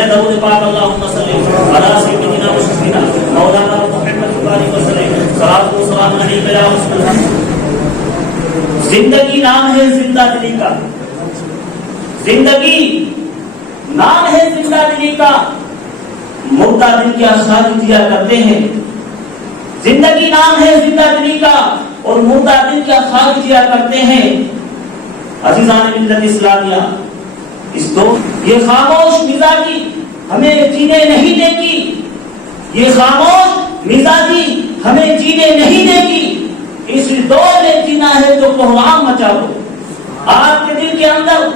پڑھیں درود پاک اللہم صلی علی سیدنا و سیدنا مولانا محمد علیہ وسلم صلاۃ و سلام علیہ یا رسول اللہ. زندگی نام ہے زندہ دلی کا، زندگی نام ہے زندہ دلی کا، مردہ دل کے اشعار دیا کرتے ہیں. زندگی نام ہے زندہ دلی کا اور مردہ دل کے اشعار دیا کرتے ہیں. عزیزان ملت اسلامیہ، اس دو یہ خاموش مزاجی ہمیں جینے نہیں دے گی، یہ خاموش مزاجی ہمیں جینے نہیں دے گی. اس دور میں جینا ہے تو کوہرام مچا دو. آپ کے دل کے اندر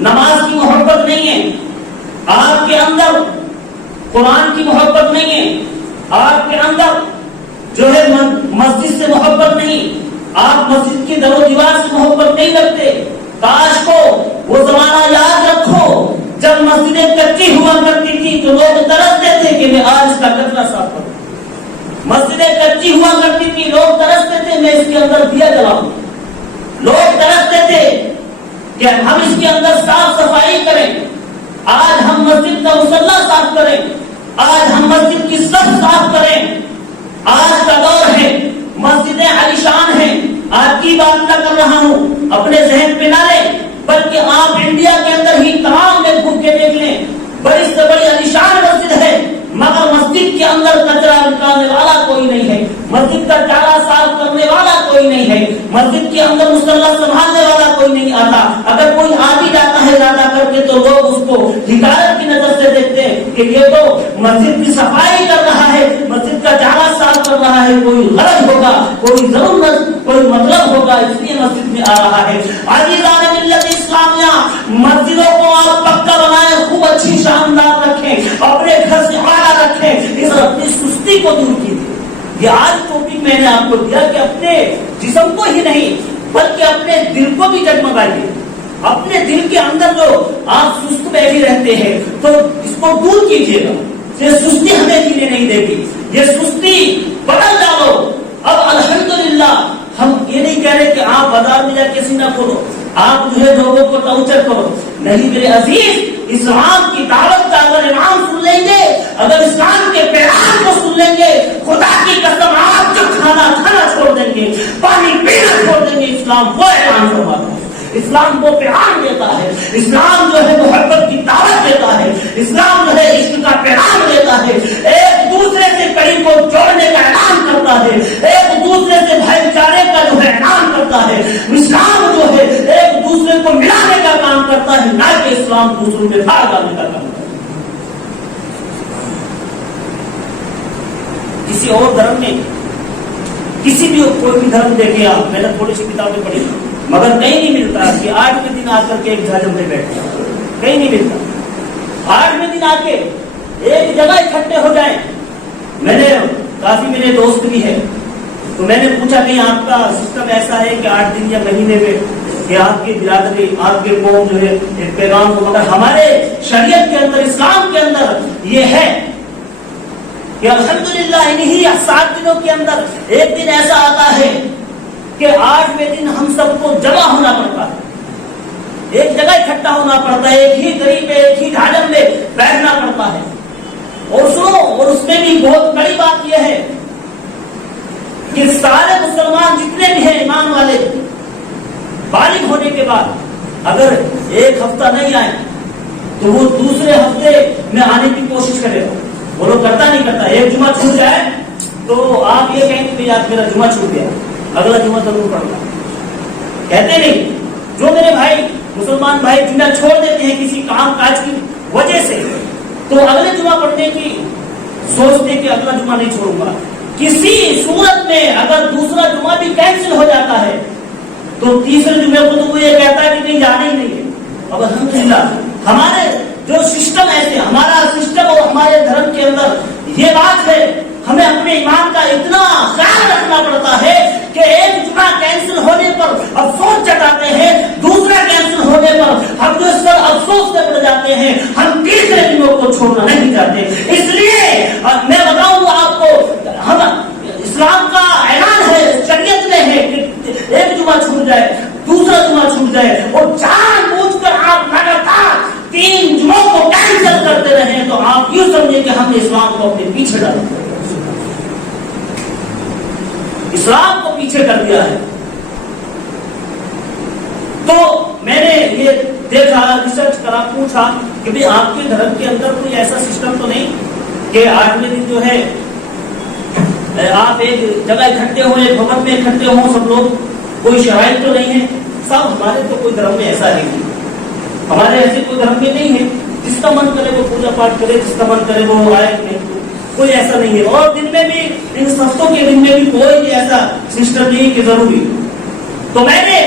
نماز کی محبت نہیں ہے، آپ کے اندر قرآن کی محبت نہیں ہے، آپ کے اندر جو ہے مسجد سے محبت نہیں، آپ مسجد کی در و دیوار سے محبت نہیں رکھتے. کاش کو وہ زمانہ یاد رکھو جب مسجدیں کچی ہوا کرتی تھی تو لوگ ترستے تھے کہ میں آج اس کا کچرا صاف کروں. مسجدیں کچی ہوا کرتی تھی، لوگ ترستے تھے میں اس کے اندر دیا جلاؤں. لوگ ترستے تھے کہ ہم اس کے اندر صاف صفائی کریں. آج ہم مسجد کا مصلی صاف کریں، آج ہم مسجد کی صف صاف کریں. آج کا دور ہے، مسجدیں عالیشان ہیں. آج کی بات نہ کر رہا ہوں، اپنے ذہن پہ نہ لیں، بلکہ آپ انڈیا کے اندر ہی تمام میں گھوم کے دیکھ لیں. بڑی سے بڑی عالیشان مسجد ہے مگر مسجد کے اندر کچرا نکالنے والا کوئی نہیں ہے، مسجد کا چارہ صاف کرنے والا کوئی نہیں ہے، مسجد کے اندر مصلی سنبھالنے والا کوئی نہیں آتا. اگر کوئی آ بھی جاتا ہے زیادہ کر کے تو لوگ اس کو حکایت کی نظر سے دیکھتے ہیں کہ یہ تو مسجد کی صفائی کر رہا ہے، مسجد کا چارہ صاف کر رہا ہے، کوئی غرض ہوگا، کوئی ضرورت، کوئی مطلب ہوگا اس لیے مسجد میں آ رہا ہے. عزیزان ملت اسلامیہ، مسجدوں کو آپ پکا بنائیں، خوب اچھی شاندار رکھیں، اپنے گھر سے اعلیٰ رکھیں، اس اپنی سستی کو دور کیجیے. یہ آج ٹاپک میں نے آپ کو دیا کہ اپنے جسم کو ہی نہیں بلکہ اپنے دل کو بھی جگمگائیے. اپنے دل کے اندر جو آپ سست بیٹھے رہتے ہیں تو اس کو دور کیجیے گا. یہ سستی ہمیں جینے نہیں دے گی، یہ سستی بدل ڈالو. اب الحمدللہ ہم یہ نہیں کہہ رہے کہ آپ بازار میں جا کے سینہ کھولو، آپ جو ہے لوگوں کو ٹارچر کرو. نہیں میرے عزیز، اسلام کی دعوت کا اگر امام سن لیں گے، اگر اسلام کے پیغام کو سن لیں گے، خدا کی قسم آپ جو کھانا چھوڑ دیں گے، پانی پینا چھوڑ دیں گے. اسلام وہ اعلان فرماتا ہے، اسلام وہ پیغام دیتا ہے، اسلام جو ہے محبت کی دعوت دیتا ہے، اسلام جو ہے عشق کا پیغام دیتا ہے، ایک دوسرے سے کڑی کو جوڑنے کا اعلان کرتا ہے، ایک دوسرے سے بھائی چارے کا جو ہے اعلان کرتا ہے. اسلام جو ہے ایک دوسرے کو ملانے کا کام کرتا ہے، نہ کہ اسلام دوسروں میں بھاگ ڈالنے کا کام کرتا ہے. کسی اور دھرم میں کسی بھی کوئی بھی دھرم دیکھے آپ، میں نے تھوڑی سی کتابیں پڑھی مگر کہیں نہیں ملتا کہ 8ویں دن آ کر کے ایک جھاجم پہ بیٹھے، کہیں نہیں ملتا. 8ویں دن آ کے ایک جگہ اکٹھے ہو جائیں. میں نے کافی میرے دوست بھی ہیں تو میں نے پوچھا کہ آپ کا سسٹم ایسا ہے کہ 8 دن یا مہینے میں کہ آپ کی برادری، آپ کے قوم جو ہے ایک پیغام کو، مگر ہمارے شریعت کے اندر، اسلام کے اندر یہ ہے کہ الحمدللہ انہی 7 دنوں کے اندر ایک دن ایسا آتا ہے کہ 8ویں دن ہم سب کو جمع ہونا پڑتا ہے، ایک جگہ اکٹھا ہونا پڑتا ہے، ایک ہی گھڑی پہ ایک ہی جھاجم میں بیٹھنا پڑتا ہے. اور سنو، اور اس میں بھی بہت بڑی بات یہ ہے کہ سارے مسلمان جتنے بھی ہیں ایمان والے بالغ ہونے کے بعد اگر ایک ہفتہ نہیں آئے تو وہ دوسرے ہفتے میں آنے کی کوشش کرے گا. وہ لوگ کرتا نہیں کرتا، ایک جمعہ چھوٹ جائے تو آپ یہ کہیں کہ آج میرا جمعہ چھوٹ گیا، اگلا جمعہ ضرور پڑھنا. کہتے نہیں. جو میرے بھائی مسلمان بھائی جمعہ چھوڑ دیتے ہیں کسی کام کاج کی وجہ سے تو اگلے جمعہ پڑھنے کی سوچتے کہ اگلا جمعہ نہیں چھوڑوں گا. کسی صورت میں اگر دوسرا جمعہ بھی کینسل ہو جاتا ہے تو تیسرے جمعے کو تو وہ یہ کہتا ہے کہ نہیں جانا ہی نہیں ہے. اب الحمدللہ ہمارے جو سسٹم ایسے، ہمارا سسٹم اور ہمارے دھرم کے اندر یہ بات ہے، ہمیں اپنے ایمان کا اتنا خیال رکھنا پڑتا ہے کہ ایک جمعہ کینسل ہونے پر افسوس جتاتے ہیں، دوسرا کینسل ہونے پر ہم جو اس پر افسوس سے پڑ جاتے ہیں، ہم تیسرے دنوں کو چھوڑنا نہیں چاہتے. اس لیے میں بتاؤں آپ کو، ہم اسلام کا اعلان ہے، شریعت میں ہے کہ ایک جمعہ چھوٹ جائے، دوسرا جمعہ چھوٹ جائے اور جان بوجھ کر آپ لگاتار 3 جمعوں کو کینسل کرتے رہیں تو نے اسلام کو اپنے پیچھے ڈال دیا، اسلام کو پیچھے کر دیا ہے۔ تو میں نے یہ دیکھا، ریسرچ کرا، پوچھا کہ بھئی آپ کے دھرم کے اندر کوئی ایسا سسٹم تو نہیں کہ 8ویں دن جو ہے آپ ایک جگہ اکٹھے ہوں، ایک بھون میں اکٹھے ہوں سب لوگ، کوئی شرائط تو نہیں ہے؟ صاحب ہمارے تو کوئی دھرم میں ایسا نہیں، ہمارے ایسے کوئی دھرم میں نہیں ہے، جس کا من کرے وہ پوجا پاٹ کرے، جس کا من کرے وہ آئے، نہیں کوئی ایسا نہیں ہے۔ اور دن میں بھی، ان ہفتوں کے دن میں بھی کوئی ایسا سسٹم نہیں کہ ضروری۔ تو میں نے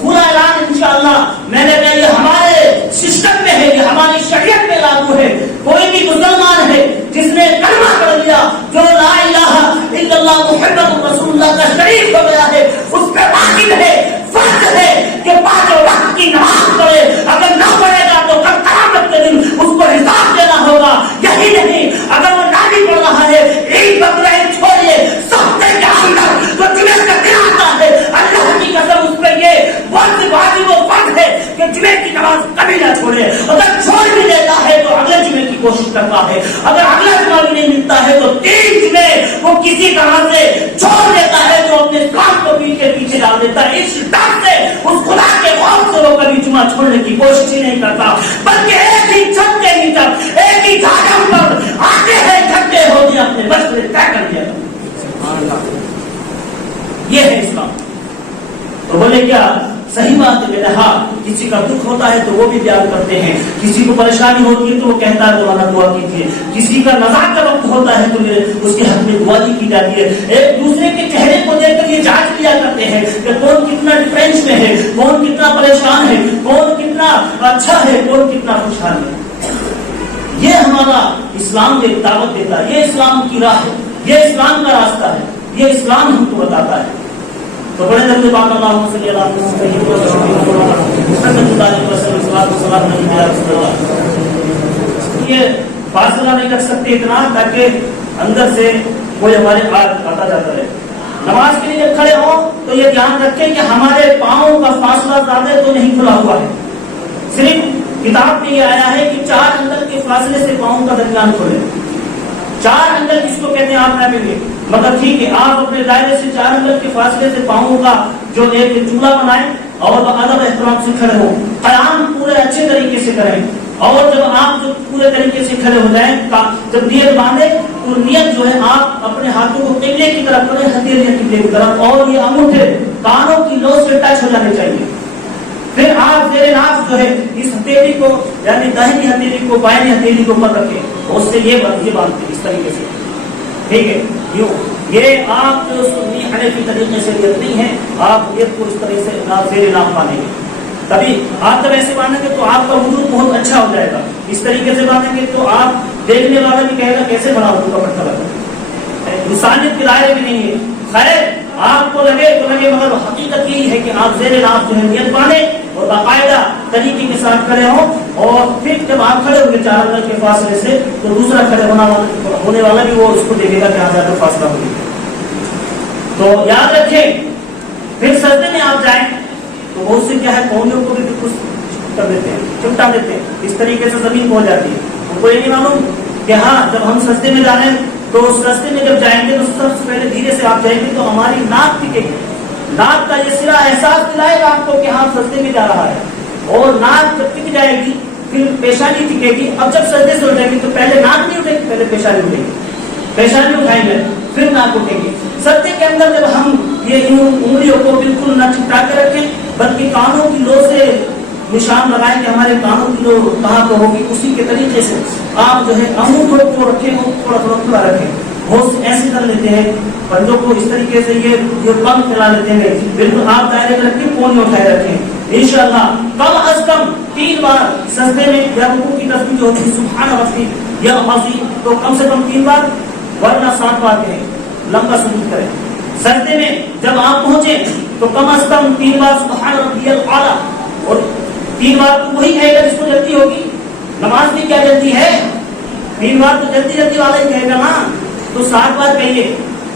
کھلا اعلان انشاءاللہ میں نے کہا یہ ہمارے سسٹم میں ہے، یہ ہماری شریعت میں لاگو ہے، کوئی بھی مسلمان ہے جس نے کلمہ پڑھ لیا، جو لا الہ الا اللہ محمد رسول اللہ کا شریک ہو گیا ہے، اس پہ واجب ہے، فرض ہے کہ 5 وقت کی نماز پڑھے، اگر نہ پڑھے گا تو کل قیامت کے دن اس کو حساب دینا ہوگا۔ یہی نہیں، اگر وہ نہ بھی پڑھ رہا ہے، عید بقرہ چھوڑیے، ہفتے کے اندر تو جمعے کا دن آتا ہے، اللہ کی قسم اس پہ یہ واجب و فرض ہے کہ جمعے کی نماز کبھی نہ چھوڑے، اگر چھوڑ بھی دیتا ہے تو اگلے جمعے کی کوشش کرتا ہے، اگر اگلا جمعہ بھی نہیں ملتا ہے تو 3 جمعے وہ کسی طرح سے چھوڑ دیتا ہے، جو اپنے کام کو پیچھے ڈال دیتا ہے۔ اس ڈر سے، اس خدا کے خوف سے وہ کبھی جمعہ چھوڑنے کی کوشش ہی نہیں کرتا، بلکہ ایک ہی چھت کے نیچے، ایک ہی جھاڑم پر آتے ہیں، اکٹھے ہو گئے، اپنے مشورے طے کر دیا۔ یہ ہے اسلام۔ تو بولے کیا صحیح بات ہے، میں نے ہاں، کسی کا دکھ ہوتا ہے تو وہ بھی بیان کرتے ہیں، کسی کو پریشانی ہوتی ہے تو وہ کہتا ہے مولانا دعا کیجیے، کسی کا نزاع کا وقت ہوتا ہے تو اس کے حق میں دعا کی جاتی ہے۔ ایک دوسرے کے چہرے کو دیکھ کر یہ جانچ کیا کرتے ہیں کہ کون کتنا ڈفرینس میں ہے، کون کتنا پریشان ہے، کون کتنا اچھا ہے، کون کتنا خوشحال ہے۔ یہ ہمارا اسلام ایک دعوت دیتا ہے، یہ اسلام کی راہ ہے، یہ اسلام کا راستہ ہے، یہ اسلام ہم کو بتاتا ہے۔ تو بڑے درجے پاک اللہم صلی اللہ علیہ وسلم، یہ فاصلہ نہیں رکھ سکتے اتنا تاکہ اندر سے کوئی ہمارے آتا جاتا ہے۔ نماز کے لیے جب کھڑے ہوں تو یہ دھیان رکھیں کہ ہمارے پاؤں کا فاصلہ زیادہ تو نہیں کھلا ہوا ہے۔ صرف کتاب میں یہ آیا ہے کہ 4 انگل کے فاصلے سے پاؤں کا درمیان کھولے۔ 4 انگل جس کو کہتے ہیں آپ نہ گے، مطلب ٹھیک ہے آپ اپنے دائرے سے 4 انگل کے فاصلے سے پاؤں کا جو ایک چولہا بنائیں اور ادب احترام سے کھڑے ہو، قیام پورے اچھے طریقے سے کریں، اور جب آپ جو پورے طریقے سے کھڑے ہو جائیں، جب نیت باندھے تو نیت جو ہے آپ اپنے ہاتھوں کو قبلے کی طرف کریں، ہتھیلیاں قبلے کی طرف، اور یہ انگوٹھے کانوں کی لو سے ٹچ ہو جانے چاہیے۔ پھر آپ زیر ناف جو ہے اس ہتھیلی کو، یعنی داہنی ہتھیلی کو بائیں ہتھیلی کے اوپر رکھیں، اس سے یہ باندھتے اس طریقے سے، ٹھیک ہے؟ یوں یہ آپ جو سنی حنفی طریقے سے نیت نہیں ہے، آپ نیت کو اس طریقے سے زیر ناف باندھیں گے، تبھی آپ جب ایسے باندھیں گے تو آپ کا وضو بہت اچھا ہو جائے گا۔ اس طریقے سے باندھیں گے تو آپ دیکھنے والا بھی کہے گا کیسے بڑا وضو کا پٹھا لگا، انسانیت کے دائرے میں نہیں ہے۔ خیر آپ کو لگے تو لگے، مگر حقیقت یہی ہے کہ آپ زیر ناف جو ہے نیت باندھیں اور باقاعدہ طریقے کے ساتھ کھڑے ہوں، اور پھر جب آپ کھڑے ہوں گے 4 انگل کے فاصلے سے تو دوسرا کھڑے ہونے والا بھی وہ اس کو دیکھے گا کہ یہاں زیادہ فاصلہ ہوگی۔ تو یاد رکھیں، پھر سجدے میں آپ جائیں تو بہت سے کیا ہے کونیوں کو بھی بالکل کر دیتے ہیں، چمٹا دیتے ہیں، اس طریقے سے زمین پہنچ جاتی ہے۔ ان کو یہ نہیں معلوم کہ ہاں جب ہم سجدے میں جانے تو اس راستے میں جب جائیں گے تو سب سے پہلے دھیرے سے آپ جائیں گے تو ہماری ناک ٹکے گی، ناک کا یہ سرا احساس دلائے گا آپ کو کہ ہاں سجدے میں جا رہا ہے، اور ناک جب ٹک جائے گی پھر پیشانی ٹکے گی۔ اب جب سجدے سے اٹھے گی تو پہلے ناک نہیں اٹھے گی، پہلے پیشانی اٹھے گی، پیشانی اٹھائیں گے پھر ناک اٹھے گی۔ سجدے کے اندر جب ہم یہ انگلیوں کو بالکل نہ چپٹا کے رکھیں بلکہ کانوں کی لو سے نشان لگائیں کہ ہمارے کانوں کی لو کہاں تو ہوگی، اسی کے طریقے سے آپ جو ہے انگوٹھوں کو رکھیں، تھوڑا تھوڑا کھلا رکھیں۔ بہت ایسے کر لیتے ہیں پنجوں کو اس طریقے سے یہ پنکھ پھیلا لیتے ہیں، بالکل آپ دائرے میں رکھیں، پونیاں اٹھائے رکھیں۔ انشاءاللہ کم از کم 3 بار سجدے میں یا رکوع کی تسبیح جو ہوتی ہے سبحان ربی یا عظیم، تو کم سے کم 3 بار ورنہ 7 بار کہیں، لمبا سجود کریں۔ سجدے میں جب آپ پہنچے تو کم از کم 3 بار سبحان ربی الاعلیٰ، اور 3 بار تو وہی کہے گا جس کو جلدی ہوگی، نماز میں کیا جلدی ہے، 3 بار تو جلدی جلدی والا ہی کہے گا نا، تو 7 بار کہیے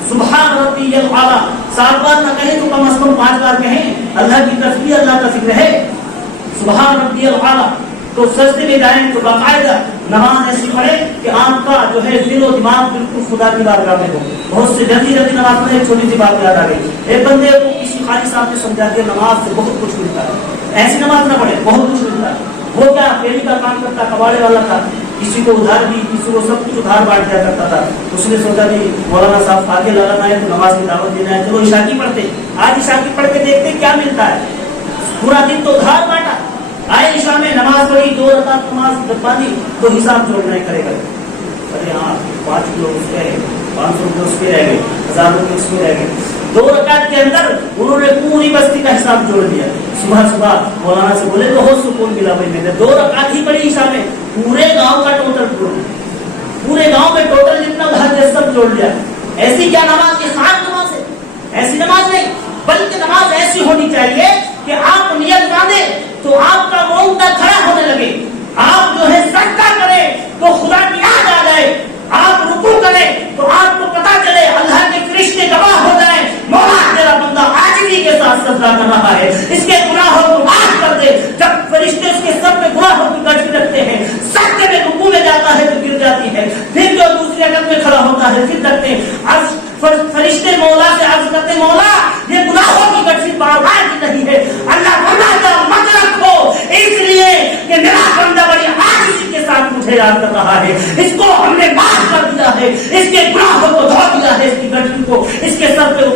سبحان ربی الاعلیٰ۔ 7 بار نہ کہیں تو کم از کم 5 بار کہیں، اللہ کی تسبیح، اللہ کا ذکر ہے، سبحان ربی الاعلیٰ۔ تو سجدے میں جائیں تو باقاعدہ نماز ایسی پڑھے کہ آپ کا جو ہے دل و دماغ بالکل خدا کی بارگاہ میں ہو. بہت سے جلدی نماز پڑھے. ایک چھوٹی سی بات یاد آ گئی. ایک بندے کو کسی قاری صاحب نے سمجھا دیا نماز سے بہت کچھ ملتا ہے, ایسی نماز نہ پڑھے, بہت کچھ ملتا ہے. وہ کیا فیری کا کام کرتا, کباڑے والا تھا, کسی کو ادھار دی, کسی کو سب کچھ ادھار بانٹ دیا کرتا تھا. اس نے سوچا کہ مولانا صاحب آگے لگانا ہے تو نماز کی دعوت دینا ہے, چلو عشاء کی پڑھتے. آج عشاء کی پڑھ کے دیکھتے کیا ملتا ہے. پورا دن تو ادھار بانٹا. آئے عشاء میں نماز پڑھی, 2 رکعت نماز جب پڑھی تو حساب جوڑنا کرے گا. ارے ہاں 5 کلو اس پہ ہے, 500 روپئے اس پہ رہ گئے, 1000 روپئے اس پہ رہ گئے. 2 رکعت کے اندر انہوں نے پوری بستی کا حساب جوڑ دیا. صبح مولانا سے بولے بہت سکون ملا بھائی, میں نے 2 رکعت ہی پڑھی عشاء میں, پورے گاؤں کا ٹوٹل جوڑ دیا, پورے گاؤں میں ٹوٹل جتنا گھر ہے سب جوڑ لیا. ایسی کیا نماز, یہ خاص نماز ہے, ایسی نماز نہیں, بلکہ نماز ایسی ہونی چاہیے کہ آپ نیت باندھیں تو آپ کا رونگٹا کھڑا ہونے لگے, آپ جو ہے سجدہ کریں تو خدا کی یاد آ جائے, آپ رکوع کریں تو آپ کو پتا چلے, اللہ کے فرشتے گواہ ہو جائیں مولا تیرا بندہ عاجزی کے ساتھ سجدہ کر رہا ہے, اس کے گناہوں کو معاف کر دے. جب فرشتے اس کے سر پہ گناہوں کی گٹھ رکھتے ہیں, سجدے میں رکوع میں جاتا ہے تو گر جاتی ہے, پھر جو دوسری رکعت میں کھڑا ہوتا ہے پھر رکھتے ہیں. فرشتے مولا سے عرض کرتے, مولا یہ گناہوں کی گٹھی بار بار کی نہیں ہے, اللہ فرماتا مت رکھو اس لیے کہ میرا بندہ بڑی عاجزی کے ساتھ مجھے یاد کر رہا ہے, اس کو ہم نے معاف کر دیا ہے, اس کے گناہوں کو دھو دیا ہے, اس کی گٹھی کو اس کے سر پہ